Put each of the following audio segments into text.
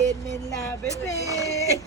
Tienen la bebé.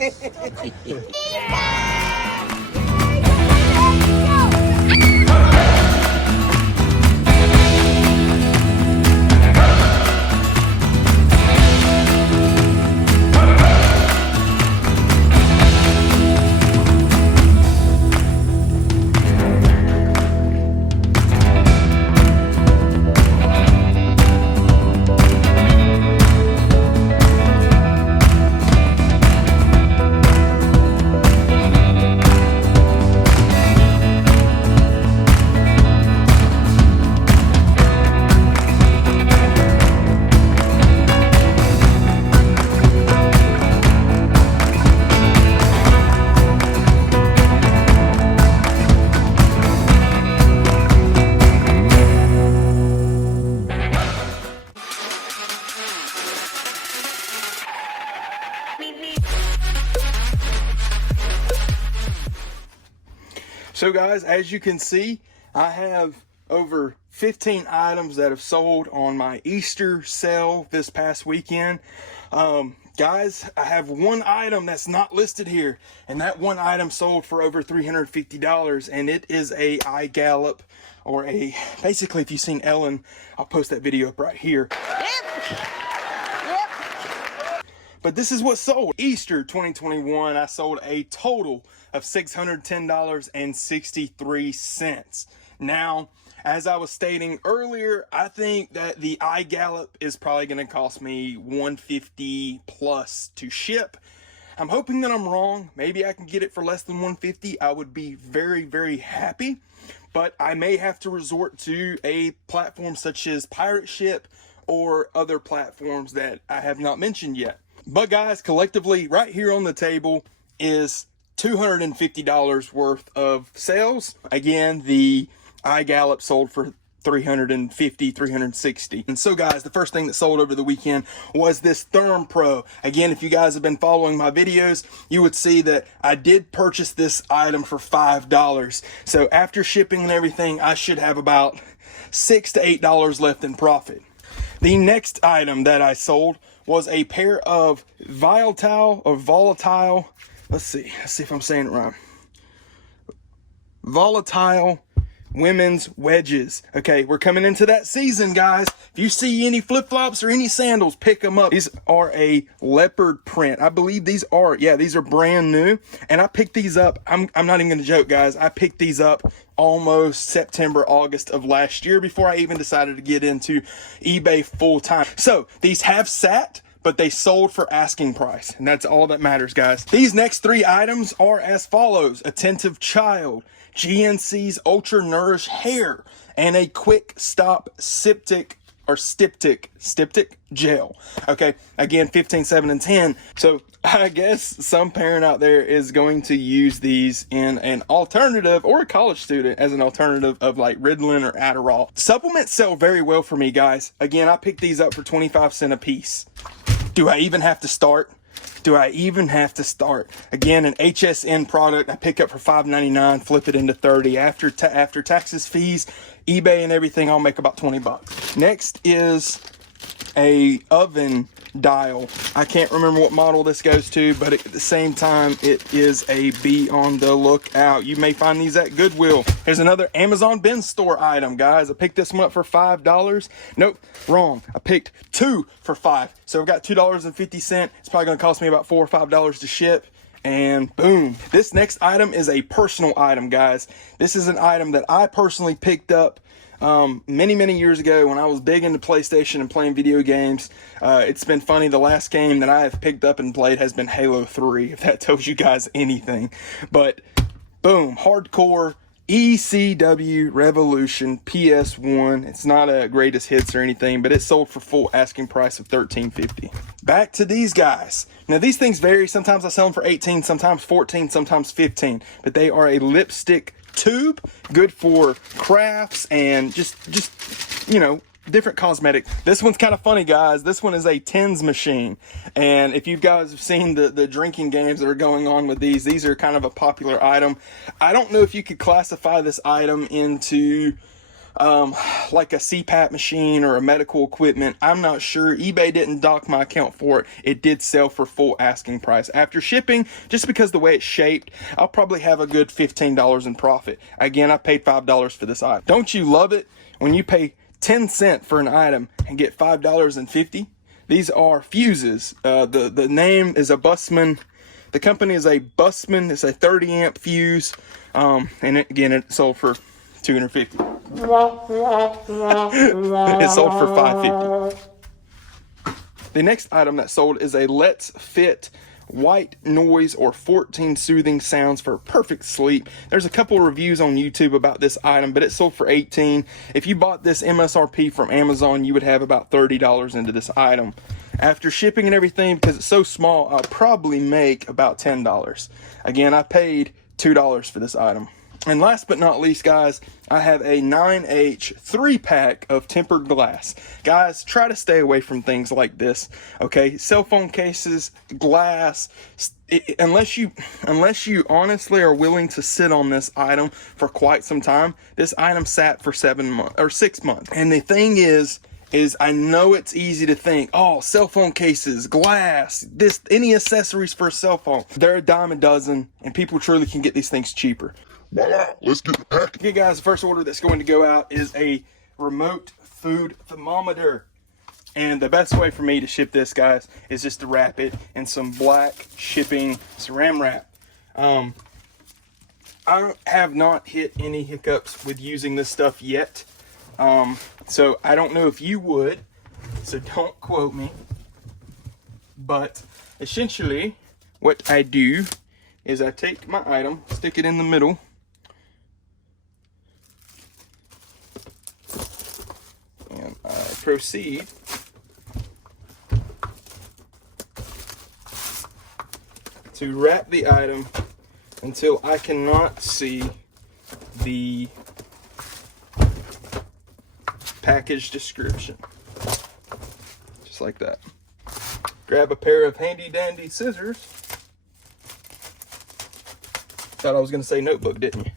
So guys, as you can see, I have over 15 items that have sold on my Easter sale this past weekend. Guys, I have one item that's not listed here, and that one item sold for over $350, and it is a iGallop, or a, basically if you've seen Ellen, I'll post that video up right here. But this is what sold. Easter 2021, I sold a total of $610.63. Now, as I was stating earlier, I think that the iGallop is probably going to cost me $150 plus to ship. I'm hoping that I'm wrong. Maybe I can get it for less than $150. I would be very, very happy. But I may have to resort to a platform such as Pirate Ship or other platforms that I have not mentioned yet. But guys, collectively, right here on the table is $250 worth of sales. Again, the iGallop sold for $350, $360. And so guys, the first thing that sold over the weekend was this Therm Pro. Again, if you guys have been following my videos, you would see that I did purchase this item for $5. So after shipping and everything, I should have about $6 to $8 left in profit. The next item that I sold was a pair of volatile, let's see if I'm saying it right. Volatile women's wedges. Okay, we're coming into that season, guys. If you see any flip-flops or any sandals, pick them up. These are a leopard print. I believe these are brand new. And I picked these up, I'm not even gonna joke, guys. I picked these up almost September, August of last year before I even decided to get into eBay full time. So these have sat, but they sold for asking price, and that's all that matters, guys. These next three items are as follows: Attentive Child, GNC's Ultra Nourish Hair, and a Quick Stop Styptic gel. Okay, again, 15, 7, and 10. So I guess some parent out there is going to use these in an alternative, or a college student as an alternative of like Ritalin or Adderall. Supplements sell very well for me, guys. Again, I picked these up for 25 cents a piece. Do I even have to start? Again, an HSN product I pick up for $5.99, flip it into $30. After taxes, fees, eBay, and everything, I'll make about $20. Next is a oven dial. I can't remember what model this goes to, but at the same time, it is a be on the lookout. You may find these at Goodwill. Here's another Amazon bin store item, guys. I picked this one up for $5. Nope, wrong. I picked two for $5. So I've got $2.50. It's probably going to cost me about $4 or $5 to ship. And boom. This next item is a personal item, guys. This is an item that I personally picked up many years ago when I was big into PlayStation and playing video games. It's been funny, the last game that I have picked up and played has been Halo 3, if that tells you guys anything. But boom, hardcore ECW Revolution PS1. It's not a greatest hits or anything, but it sold for full asking price of $13.50. Back to these guys. Now these things vary. Sometimes I sell them for 18, sometimes 14, sometimes 15, but they are a lipstick tube, good for crafts and just you know, different cosmetic. This one's kind of funny, guys. This one is a tins machine, and if you guys have seen the drinking games that are going on with these are kind of a popular item. I don't know if you could classify this item into like a CPAP machine or a medical equipment. I'm not sure. eBay didn't dock my account for it. It did sell for full asking price. After shipping, just because the way it's shaped, I'll probably have a good $15 in profit. Again, I paid $5 for this item. Don't you love it when you pay 10 cents for an item and get $5.50? These are fuses. The name is a Bussman. The company is a Bussman. It's a 30 amp fuse. And it sold for $250. It sold for $550. The next item that sold is a Let's Fit white noise or 14 soothing sounds for perfect sleep. There's a couple of reviews on YouTube about this item, but it sold for $18. If you bought this MSRP from Amazon, you would have about $30 into this item. After shipping and everything, because it's so small, I'll probably make about $10. Again, I paid $2 for this item. And last but not least, guys, I have a 9H 3-pack of tempered glass. Guys, try to stay away from things like this, okay? Cell phone cases, glass, unless you honestly are willing to sit on this item for quite some time. This item sat for 7 months or 6 months. And the thing is I know it's easy to think, oh, cell phone cases, glass, any accessories for a cell phone. They're a dime a dozen, and people truly can get these things cheaper. Voila, let's get the pack. Okay, guys, the first order that's going to go out is a remote food thermometer. And the best way for me to ship this, guys, is just to wrap it in some black shipping saran wrap. I have not hit any hiccups with using this stuff yet. So I don't know if you would, so don't quote me. But essentially, what I do is I take my item, stick it in the middle, and I proceed to wrap the item until I cannot see the package description. Just like that. Grab a pair of handy dandy scissors. Thought I was going to say notebook, didn't you?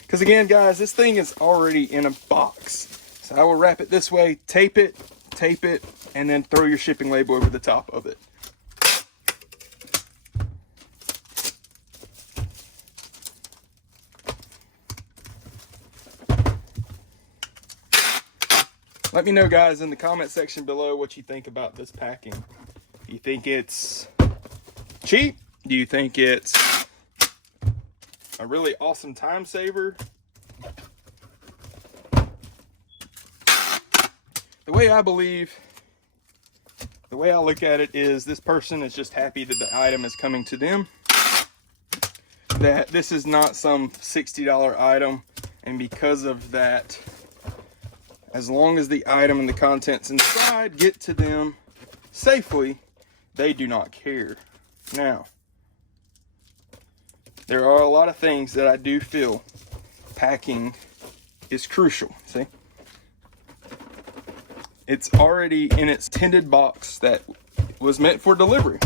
Because again, guys, this thing is already in a box. So I will wrap it this way, tape it, and then throw your shipping label over the top of it. Let me know, guys, in the comment section below what you think about this packing. Do you think it's cheap? Do you think it's a really awesome time saver? The way I look at it is this person is just happy that the item is coming to them. That this is not some $60 item, and because of that, as long as the item and the contents inside get to them safely, they do not care. Now, there are a lot of things that I do feel packing is crucial. See? It's already in its tinted box that was meant for delivery.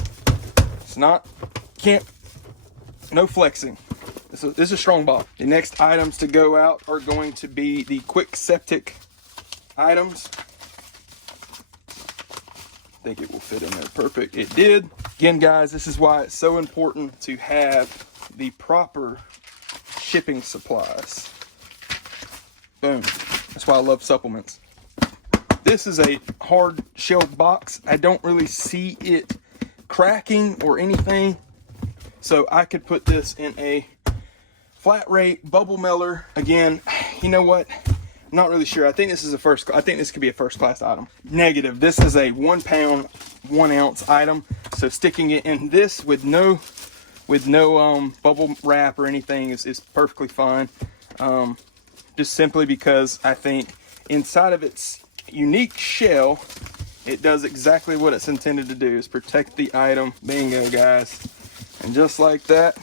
It's not, no flexing. This is a strong box. The next items to go out are going to be the quick septic items. I think it will fit in there perfect. It did. Again, guys, this is why it's so important to have the proper shipping supplies. Boom. That's why I love supplements. This is a hard shelled box. I don't really see it cracking or anything. So I could put this in a flat rate bubble mailer. Again, you know what? I'm not really sure. I think this could be a first class item. Negative. This is a 1 pound, 1 ounce item. So sticking it in this with no bubble wrap or anything is perfectly fine. Just simply because I think inside of its unique shell, it does exactly what it's intended to do, is protect the item. Bingo, guys. And just like that,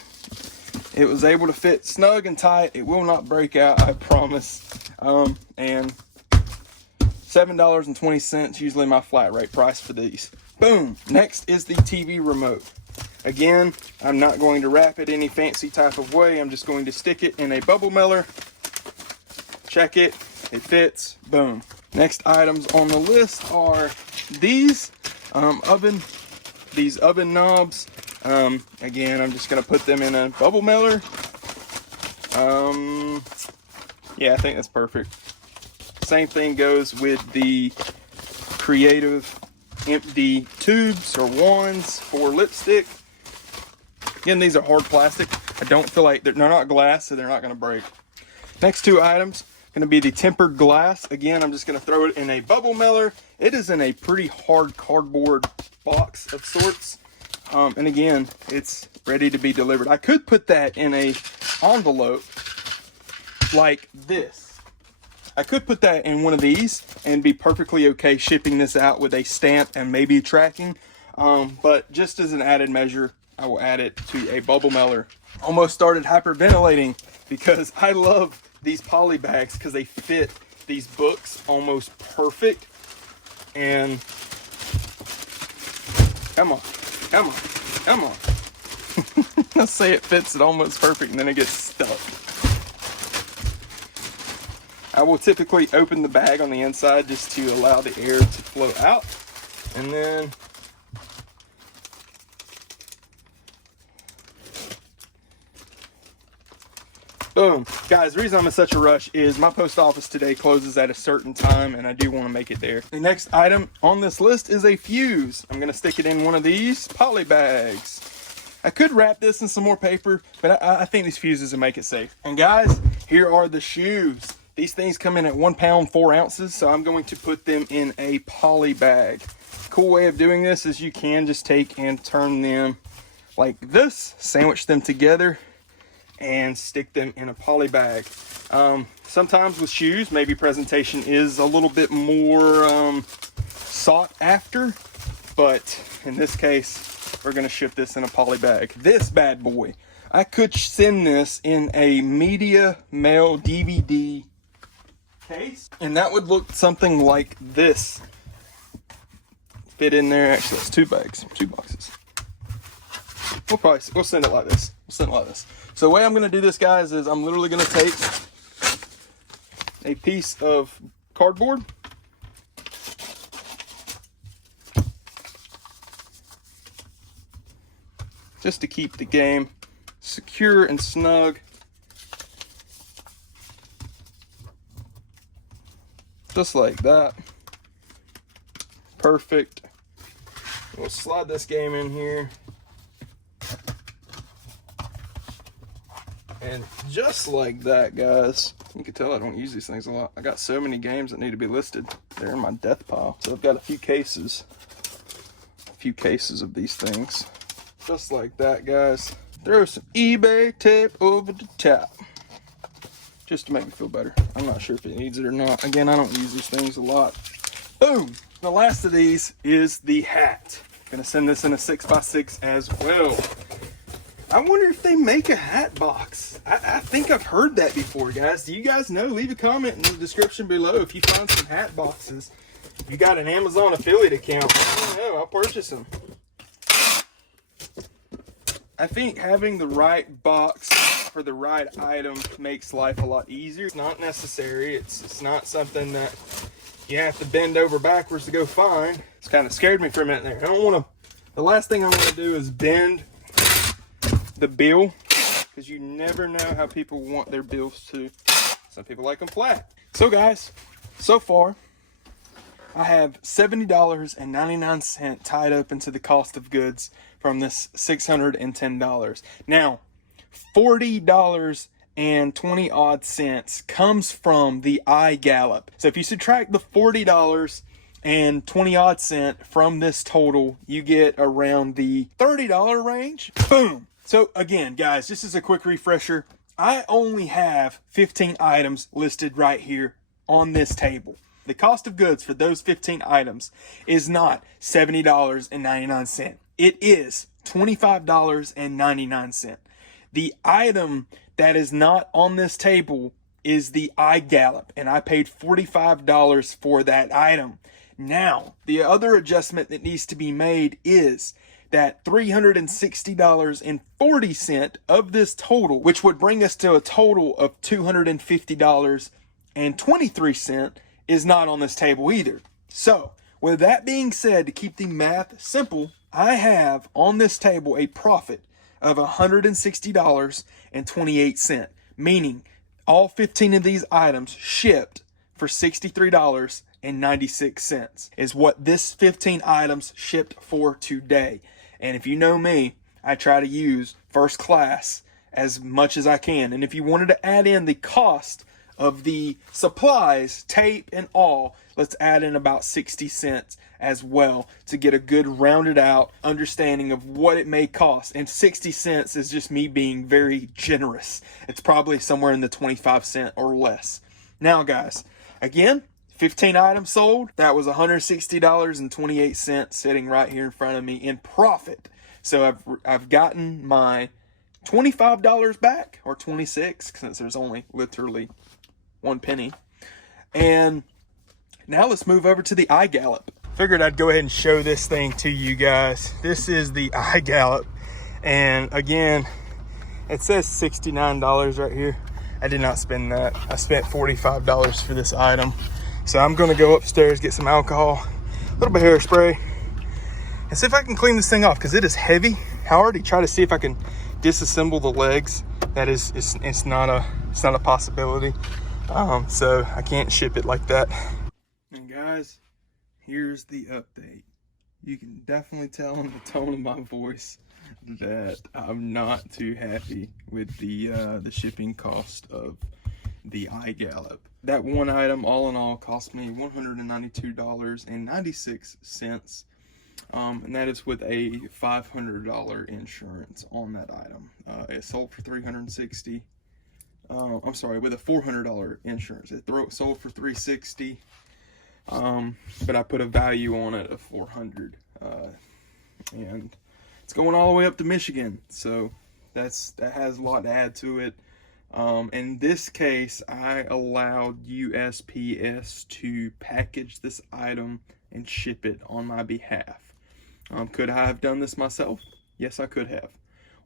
it was able to fit snug and tight. It will not break out, I promise. And $7.20, usually my flat rate price for these. Boom. Next is the TV remote. Again, I'm not going to wrap it any fancy type of way. I'm just going to stick it in a bubble mailer. Check it. It fits. Boom. Next items on the list are these oven knobs. Again, I'm just going to put them in a bubble mailer. Yeah, I think that's perfect. Same thing goes with the Creative empty tubes or wands for lipstick. Again, these are hard plastic. I don't feel like they're not glass, so they're not going to break. Next two items going to be the tempered glass. Again, I'm just going to throw it in a bubble mailer. It is in a pretty hard cardboard box of sorts. And again, it's ready to be delivered. I could put that in a envelope like this. I could put that in one of these and be perfectly okay shipping this out with a stamp and maybe tracking. But just as an added measure, I will add it to a bubble mailer. Almost started hyperventilating because I love these poly bags because they fit these books almost perfect. And come on. I'll say it fits it almost perfect and then it gets stuck. I will typically open the bag on the inside just to allow the air to flow out. And then boom. Guys, the reason I'm in such a rush is my post office today closes at a certain time and I do want to make it there. The next item on this list is a fuse. I'm going to stick it in one of these poly bags. I could wrap this in some more paper, but I think these fuses will make it safe. And guys, here are the shoes. These things come in at 1 pound, 4 ounces, so I'm going to put them in a poly bag. Cool way of doing this is you can just take and turn them like this, sandwich them together, and stick them in a poly bag. Sometimes with shoes, maybe presentation is a little bit more sought after, but in this case, we're gonna ship this in a poly bag. This bad boy, I could send this in a media mail DVD case, and that would look something like this. Fit in there. Actually, it's 2 bags, 2 boxes. We'll send it like this. So the way I'm going to do this, guys, is I'm literally going to take a piece of cardboard, just to keep the game secure and snug. Just like that. Perfect. We'll slide this game in here. And just like that, guys. You can tell I don't use these things a lot. I got so many games that need to be listed. They're in my death pile. So I've got a few cases of these things. Just like that, guys. Throw some eBay tape over the top. Just to make me feel better. I'm not sure if it needs it or not. Again, I don't use these things a lot. Boom! The last of these is the hat. Gonna send this in a 6x6 as well. I wonder if they make a hat box. I think I've heard that before, guys. Do you guys know? Leave a comment in the description below if you find some hat boxes. If you got an Amazon affiliate account, I don't know, I'll purchase them. I think having the right box for the right item makes life a lot easier. It's not necessary. It's not something that you have to bend over backwards to go find. It's kind of scared me for a minute there. The last thing I want to do is bend the bill, because you never know how people want their bills to. Some people like them flat. So guys, so far I have $70.99 tied up into the cost of goods from this $610. Now, $40.20 odd cents comes from the iGallop. So if you subtract the $40.20 odd cent from this total, you get around the $30 range. Boom. So again, guys, just as a quick refresher, I only have 15 items listed right here on this table. The cost of goods for those 15 items is not $70.99. It is $25.99. The item that is not on this table is the iGallop, and I paid $45 for that item. Now, the other adjustment that needs to be made is that $360.40 of this total, which would bring us to a total of $250.23, is not on this table either. So, with that being said, to keep the math simple, I have on this table a profit of $160.28, meaning all 15 of these items shipped for $63.96 is what this 15 items shipped for today. And if you know me, I try to use first class as much as I can. And if you wanted to add in the cost of the supplies, tape and all, let's add in about 60 cents as well to get a good rounded out understanding of what it may cost. And 60 cents is just me being very generous. It's probably somewhere in the 25 cent or less. Now guys, again, 15 items sold. That was $160.28 sitting right here in front of me in profit. So I've gotten my $25 back, or 26, since there's only literally 1 penny. And now let's move over to the iGallop. Figured I'd go ahead and show this thing to you guys. This is the iGallop, and again, it says $69 right here. I did not spend that. I spent $45 for this item. So I'm gonna go upstairs, get some alcohol, a little bit of hairspray, and see if I can clean this thing off, because it is heavy. I already tried to see if I can disassemble the legs. That is, it's not a possibility. So I can't ship it like that. And guys, here's the update. You can definitely tell in the tone of my voice that I'm not too happy with the shipping cost of the iGallop. That one item, all in all, cost me $192.96. And that is with a $500 insurance on that item. It sold for $360. I'm sorry, with a $400 insurance. It sold for $360. But I put a value on it of $400. And it's going all the way up to Michigan. So that has a lot to add to it. In this case, I allowed USPS to package this item and ship it on my behalf. Could I have done this myself? Yes, I could have.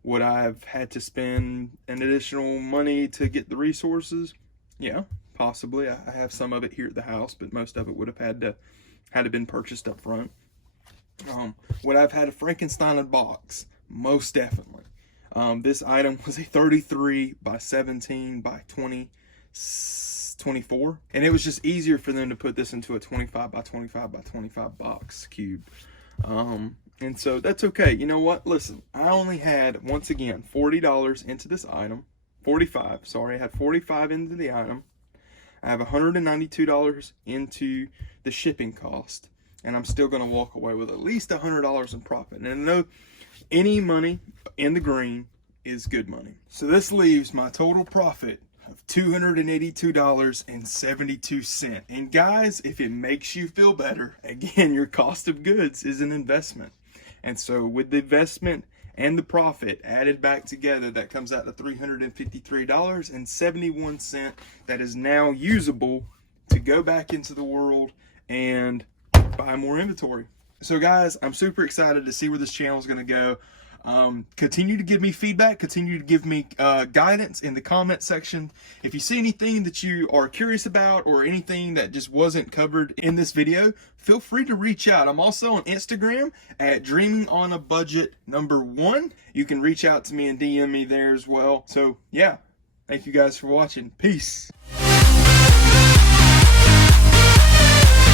Would I have had to spend an additional money to get the resources? Yeah, possibly. I have some of it here at the house, but most of it would have had to been purchased up front. Would I have had a Frankenstein box? Most definitely. This item was a 33 by 17 by 24, and it was just easier for them to put this into a 25 by 25 by 25 box cube. And so that's okay. You know what? Listen, I only had, once again, $40 into this item. 45, sorry. I had 45 into the item. I have $192 into the shipping cost, and I'm still going to walk away with at least $100 in profit. And I know any money in the green is good money. So this leaves my total profit of $282.72. And guys, if it makes you feel better, again, your cost of goods is an investment. And so with the investment and the profit added back together, that comes out to $353.71 that is now usable to go back into the world and buy more inventory. So guys, I'm super excited to see where this channel is going to go. Continue to give me feedback, continue to give me guidance in the comment section. If you see anything that you are curious about or anything that just wasn't covered in this video, feel free to reach out. I'm also on Instagram at DreamingOnABudget1. You can reach out to me and DM me there as well. So yeah, thank you guys for watching. Peace.